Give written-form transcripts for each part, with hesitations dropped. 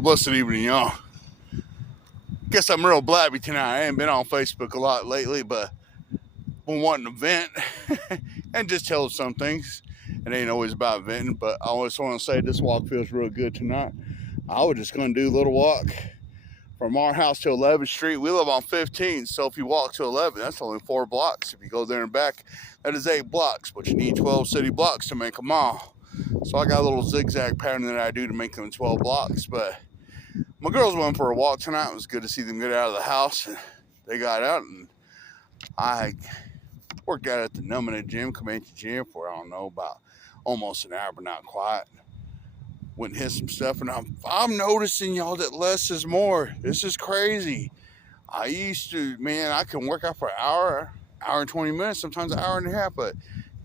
Well, blessed evening, y'all. Guess I'm real blabby tonight. I ain't been on Facebook a lot lately, but been wanting to vent and just tell some things. It ain't always about venting, but I always want to say this walk feels real good tonight. I was just going to do a little walk from our house to 11th Street. We live on 15th, so if you walk to 11, that's only 4 blocks. If you go there and back, that is 8 blocks, but you need 12 city blocks to make a mile. So I got a little zigzag pattern that I do to make them 12 blocks, but my girls went for a walk tonight. It was good to see them get out of the house. They got out, and I worked out at the Numina Gym, Comanche Gym, for, I don't know, about almost an hour, but not quite. Went and hit some stuff, and I'm noticing, y'all, that less is more. This is crazy. I used to, man, I can work out for an hour and 20 minutes, sometimes an hour and a half, but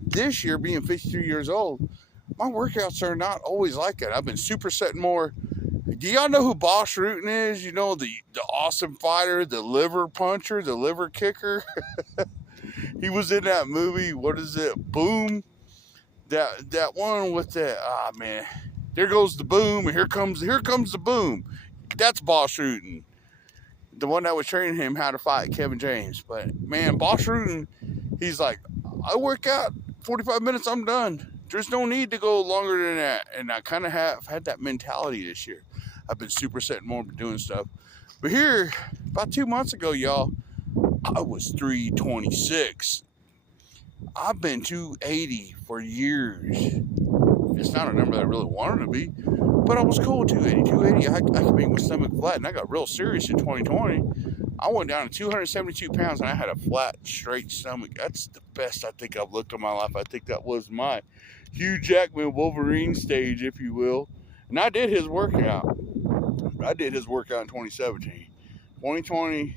this year, being 53 years old, my workouts are not always like that. I've been supersetting more. Do y'all know who Boss Rutan is? You know, the awesome fighter, the liver puncher, the liver kicker. He was in that movie. What is it? Boom. That one with that. Ah, man. There goes the boom, and here comes the boom. That's Boss Rutan, the one that was training him how to fight Kevin James. But man, Boss Rutan, he's like, I work out 45 minutes, I'm done. There's no need to go longer than that. And I kind of have had that mentality this year. I've been supersetting more, been doing stuff. But here, about 2 months ago, y'all, I was 326. I've been 280 for years. It's not a number that I really wanted to be, but I was cool with 280. I could make my stomach flat, and I got real serious in 2020. I went down to 272 pounds, and I had a flat, straight stomach. That's the best I think I've looked in my life. I think that was my Hugh Jackman Wolverine stage, if you will. And I did his workout. I did his workout in 2017. 2020,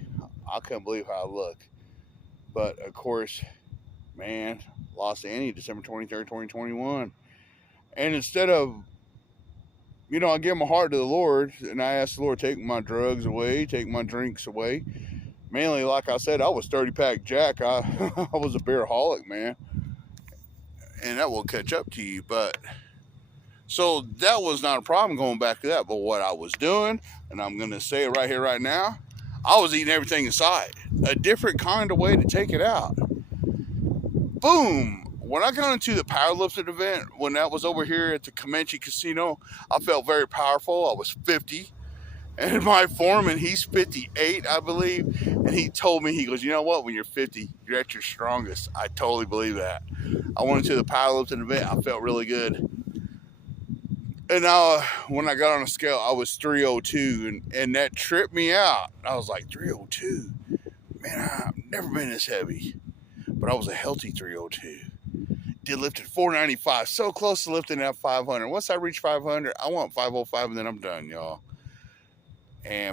I couldn't believe how I looked. But, of course, man, lost Annie December 23rd, 2021. And instead of, I give my heart to the Lord, and I asked the Lord, take my drugs away, take my drinks away. Mainly, like I said, I was 30-pack Jack. I was a beeraholic, man. And that will catch up to you. But, so that was not a problem going back to that. But what I was doing, and I'm going to say it right here, right now, I was eating everything inside. A different kind of way to take it out. Boom. When I got into the powerlifting event, when that was over here at the Comanche Casino, I felt very powerful. I was 50. And my foreman, he's 58, I believe. And he told me, he goes, you know what? When you're 50, you're at your strongest. I totally believe that. I went into the powerlifting event. I felt really good. And when I got on a scale, I was 302. And that tripped me out. I was like, 302? Man, I've never been this heavy. But I was a healthy 302. Did lift at 495. So close to lifting at 500. Once I reach 500, I want 505, and then I'm done, y'all.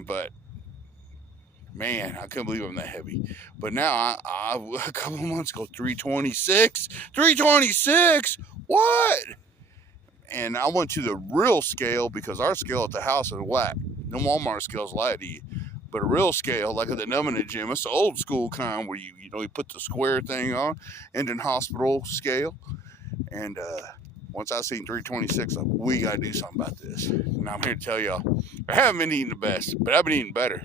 But man, I couldn't believe I'm that heavy. But now, I a couple of months ago, 326. 326? What? And I went to the real scale, because our scale at the house is whack. No Walmart scales lie to you. But a real scale, like at the Numina Gym, it's the old school kind where you put the square thing on, Indian Hospital scale. And once I seen 326, like, we got to do something about this. And I'm here to tell y'all, I haven't been eating the best, but I've been eating better.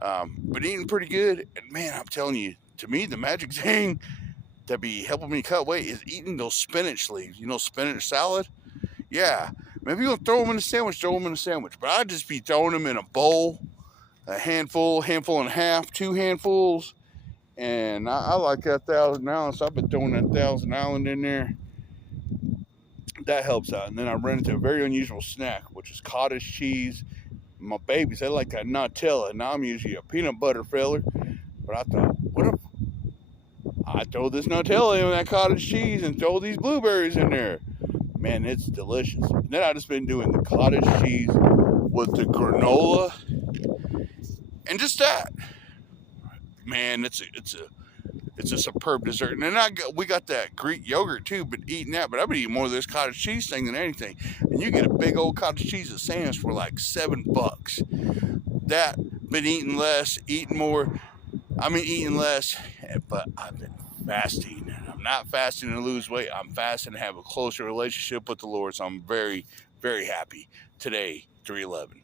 But eating pretty good. And man, I'm telling you, to me, the magic thing that be helping me cut weight is eating those spinach leaves. Spinach salad? Yeah. Maybe you'll throw them in a sandwich, But I just be throwing them in a bowl. A handful and a half, 2 handfuls. And I like that 1,000 Island, so I've been throwing that 1,000 Island in there. That helps out. And then I run into a very unusual snack, which is cottage cheese. My babies, they like that Nutella. Now I'm usually a peanut butter filler. But I thought, what if I throw this Nutella in that cottage cheese and throw these blueberries in there? Man, it's delicious. And then I just been doing the cottage cheese with the granola. And just that, man, it's a superb dessert. And then we got that Greek yogurt too, but eating that. But I've been eating more of this cottage cheese thing than anything. And you get a big old cottage cheese at Sam's for like $7. That, been eating less, eating more. Eating less, but I've been fasting. I'm not fasting to lose weight. I'm fasting to have a closer relationship with the Lord. So I'm very, very happy today, 311.